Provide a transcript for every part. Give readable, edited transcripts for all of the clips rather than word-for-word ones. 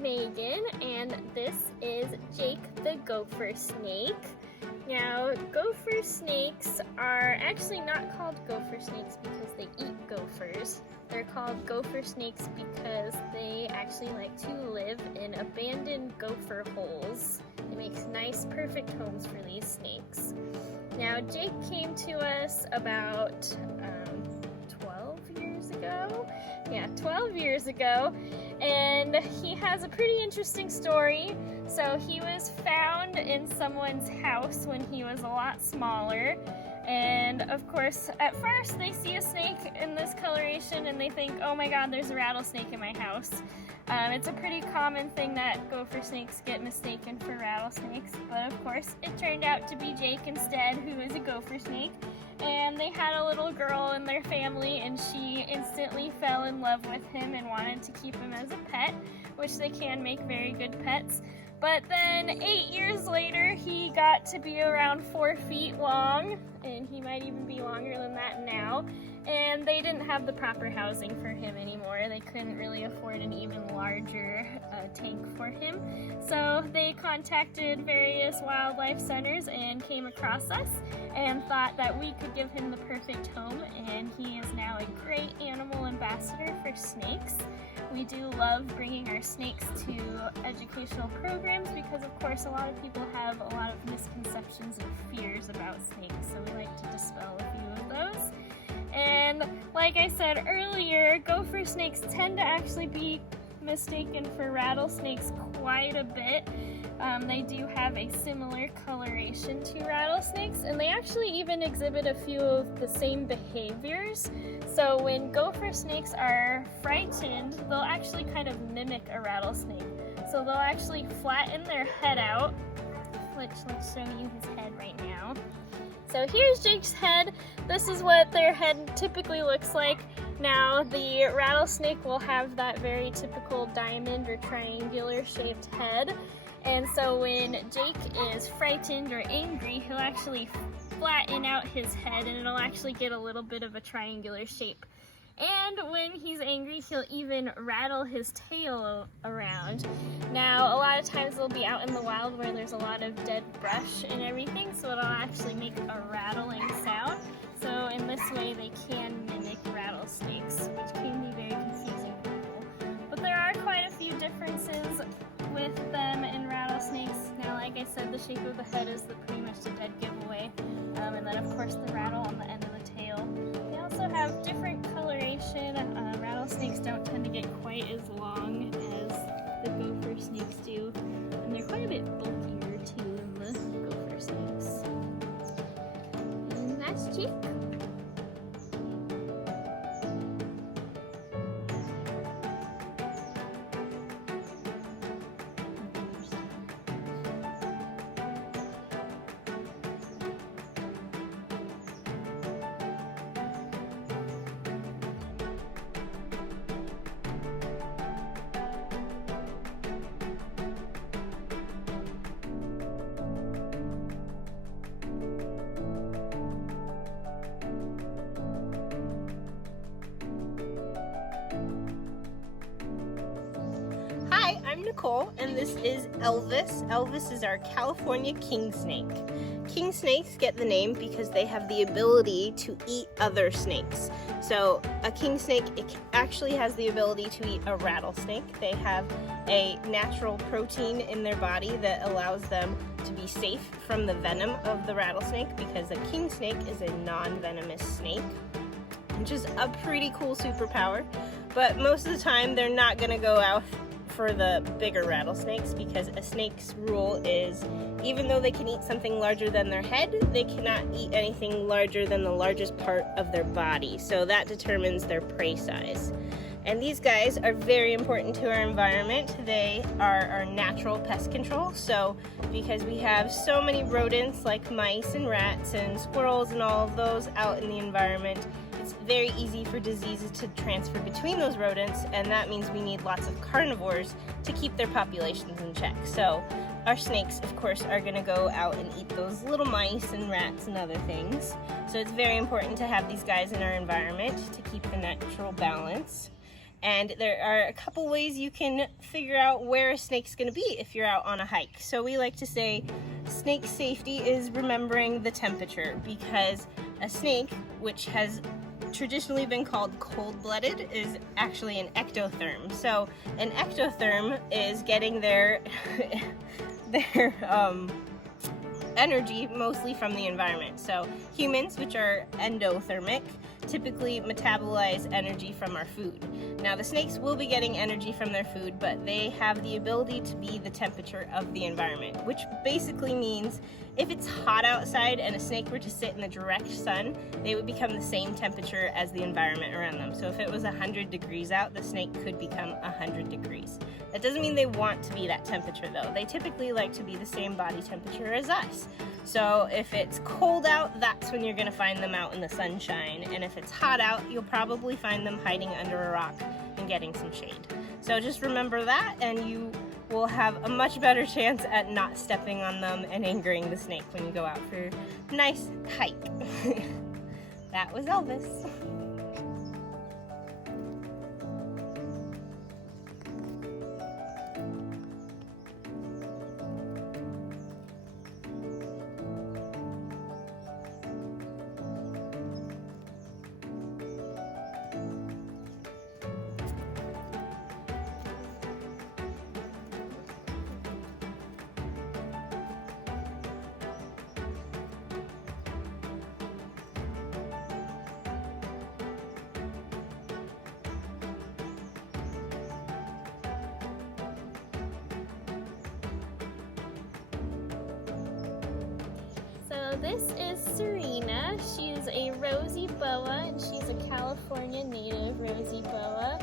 Megan, and this is Jake the gopher snake. Now, gopher snakes are actually not called gopher snakes because they eat gophers. They're called gopher snakes because they actually like to live in abandoned gopher holes. It makes nice, perfect homes for these snakes. Now, Jake came to us about 12 years ago. Yeah, 12 years ago. And he has a pretty interesting story. So he was found in someone's house when he was a lot smaller. And of course, at first they see a snake in this coloration and they think, oh my god, there's a rattlesnake in my house. It's a pretty common thing that gopher snakes get mistaken for rattlesnakes, but of course it turned out to be Jake instead, who is a gopher snake. And they had a little girl in their family and she instantly fell in love with him and wanted to keep him as a pet, which they can make very good pets. But then 8 years later, he got to be around 4 feet long, and he might even be longer than that now. And they didn't have the proper housing for him anymore. They couldn't really afford an even larger tank for him. So they contacted various wildlife centers and came across us and thought that we could give him the perfect home, and he is now a great animal ambassador for snakes. We do love bringing our snakes to educational programs because, of course, a lot of people have a lot of misconceptions and fears about snakes, so we like to dispel a few of those. And like I said earlier, gopher snakes tend to actually be mistaken for rattlesnakes quite a bit. They do have a similar coloration to rattlesnakes, and they actually even exhibit a few of the same behaviors. So when gopher snakes are frightened, they'll actually kind of mimic a rattlesnake. So they'll actually flatten their head out, which let's show you his head right now. So here's Jake's head. This is what their head typically looks like. Now, the rattlesnake will have that very typical diamond or triangular shaped head. And so when Jake is frightened or angry, he'll actually flatten out his head and it'll actually get a little bit of a triangular shape. And when he's angry, he'll even rattle his tail around. Now, a lot of times they'll be out in the wild where there's a lot of dead brush and everything, so it'll actually make a rattling sound. So in this way, they can mimic rattlesnakes, which can be very confusing to people. But there are quite a few differences with them and rattlesnakes. Now, like I said, the shape of the head is pretty much the dead giveaway. And then, of course, the rattle on the end of the tail. They also have different coloration. Rattlesnakes don't tend to get quite as long as the gopher snakes do. And they're quite a bit bulkier, too, than the gopher snakes. And that's Jake. I'm Nicole, and this is Elvis. Elvis is our California king snake. King snakes get the name because they have the ability to eat other snakes. So a king snake actually has the ability to eat a rattlesnake. They have a natural protein in their body that allows them to be safe from the venom of the rattlesnake, because a king snake is a non-venomous snake, which is a pretty cool superpower. But most of the time they're not going to go out for the bigger rattlesnakes, because a snake's rule is, even though they can eat something larger than their head, they cannot eat anything larger than the largest part of their body. So that determines their prey size. And these guys are very important to our environment. They are our natural pest control. So because we have so many rodents like mice and rats and squirrels and all of those out in the environment, it's very easy for diseases to transfer between those rodents, and that means we need lots of carnivores to keep their populations in check. So our snakes, of course, are going to go out and eat those little mice and rats and other things. So it's very important to have these guys in our environment to keep the natural balance. And there are a couple ways you can figure out where a snake's gonna be if you're out on a hike. So we like to say snake safety is remembering the temperature, because a snake, which has traditionally been called cold-blooded, is actually an ectotherm. So an ectotherm is getting their energy mostly from the environment. So humans, which are endothermic, typically metabolize energy from our food. Now the snakes will be getting energy from their food, but they have the ability to be the temperature of the environment, which basically means if it's hot outside and a snake were to sit in the direct sun, they would become the same temperature as the environment around them. So if it was 100 degrees out, the snake could become 100 degrees. That doesn't mean they want to be that temperature though. They typically like to be the same body temperature as us. So if it's cold out, that's when you're gonna find them out in the sunshine. And if it's hot out, you'll probably find them hiding under a rock and getting some shade. So just remember that, and you will have a much better chance at not stepping on them and angering the snake when you go out for a nice hike. That was Elvis. So this is Serena. She's a rosy boa, and she's a California native rosy boa.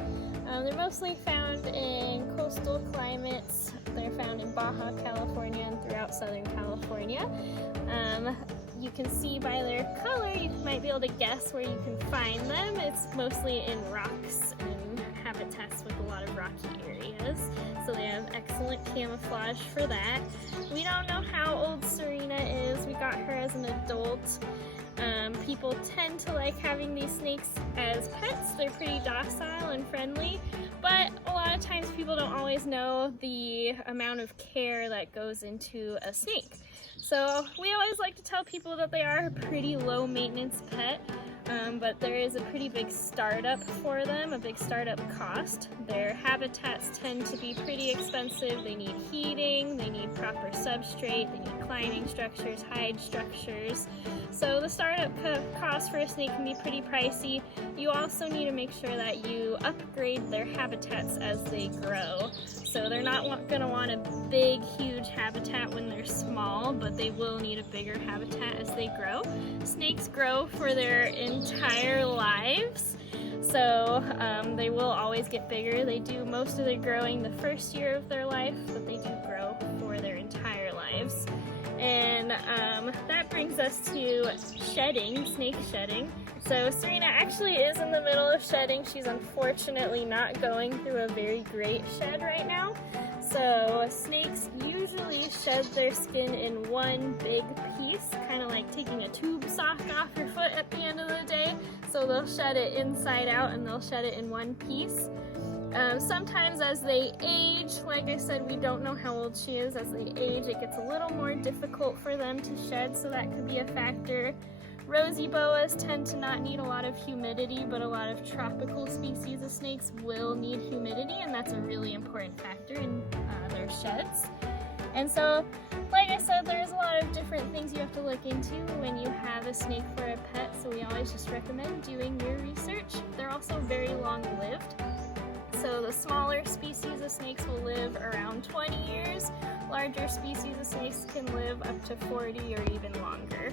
They're mostly found in coastal climates. They're found in Baja California and throughout Southern California. You can see by their color, you might be able to guess where you can find them. It's mostly in rocks and habitats with a lot of rocky areas. So they have excellent camouflage for that. We don't know how old Serena is. We got her as an adult. People tend to like having these snakes as pets. They're pretty docile and friendly, but a lot of times people don't always know the amount of care that goes into a snake. So we always like to tell people that they are a pretty low maintenance pet, but there is a pretty big startup for them, a big startup cost. Their habitats tend to be pretty expensive. They need heating, they need proper substrate, they need climbing structures, hide structures. So the startup cost for a snake can be pretty pricey. You also need to make sure that you upgrade their habitats as they grow. So they're not going to want a big, huge habitat when they're small, but they will need a bigger habitat as they grow. Snakes grow for their entire lives, so they will always get bigger. They do most of their growing the first year of their life, but they do grow for their entire lives. And that brings us to shedding, snake shedding. So Serena actually is in the middle of shedding. She's unfortunately not going through a very great shed right now. So snakes usually shed their skin in one big piece, kind of like taking a tube sock off your foot at the end of the day. So they'll shed it inside out and they'll shed it in one piece. Sometimes as they age, like I said, we don't know how old she is. As they age, it gets a little more difficult for them to shed, so that could be a factor. Rosy boas tend to not need a lot of humidity, but a lot of tropical species of snakes will need humidity, and that's a really important factor in their sheds. And so, like I said, there's a lot of different things you have to look into when you have a snake for a pet, so we always just recommend doing your research. They're also very long-lived. So the smaller species of snakes will live around 20 years. Larger species of snakes can live up to 40 or even longer.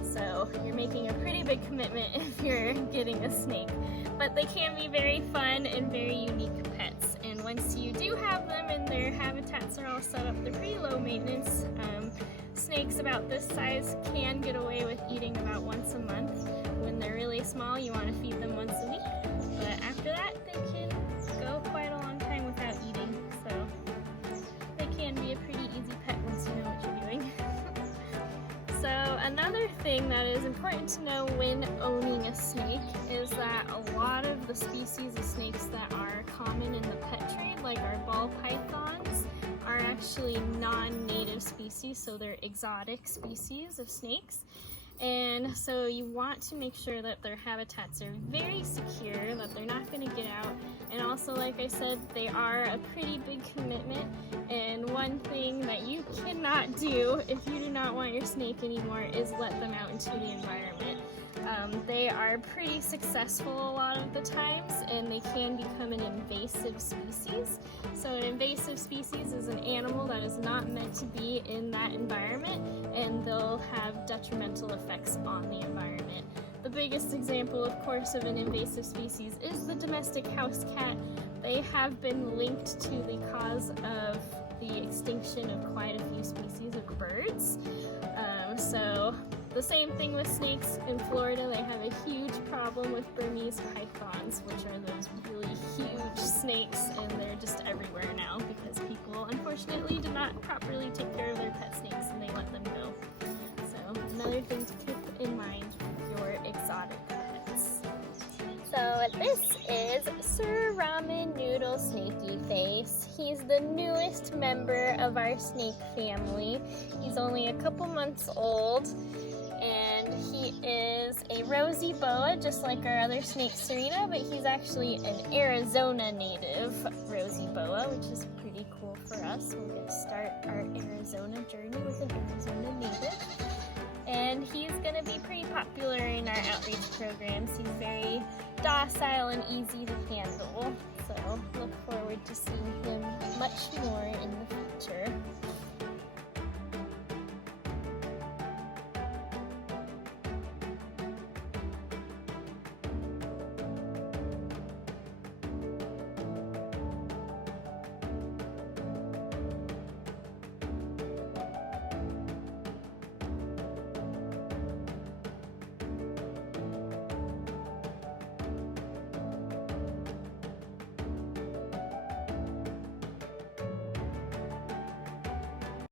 So you're making a pretty big commitment if you're getting a snake. But they can be very fun and very unique pets. And once you do have them and their habitats are all set up, they're pretty low maintenance. Snakes about this size can get away with eating about once a month. When they're really small, you want to feed them once a week. But after that, they can go quite a long time without eating. So they can be a pretty easy pet once you know what you're doing. So another thing that is important to know when owning a snake is that a lot of the species of snakes that are common in the pet trade, like our ball pythons, are actually non-native species, so they're exotic species of snakes. And so you want to make sure that their habitats are very secure, that they're not going to get out. And also, like I said, they are a pretty big commitment. And one thing that you cannot do if you do not want your snake anymore is let them out into the environment. They are pretty successful a lot of the times, and they can become an invasive species. So an invasive species is an animal that is not meant to be in that environment, and they'll have detrimental effects on the environment. The biggest example, of course, of an invasive species is the domestic house cat. They have been linked to the cause of the extinction of quite a few species of birds. So the same thing with snakes in Florida. They have a huge problem with Burmese pythons, which are those really huge snakes, and they're just everywhere now because people unfortunately do not properly take care of their pet snakes and they let them go. So another thing to keep in mind with your exotic pets. So this is Sir Ramen Noodle Snakey Face. He's the newest member of our snake family. He's only a couple months old, and he is a rosy boa, just like our other snake Serena, but he's actually an Arizona native rosy boa, which is pretty cool for us. We'll get to start our Arizona journey with an Arizona native. And he's going to be pretty popular in our outreach programs. He's very docile and easy to handle. So look forward to seeing him much more in the future.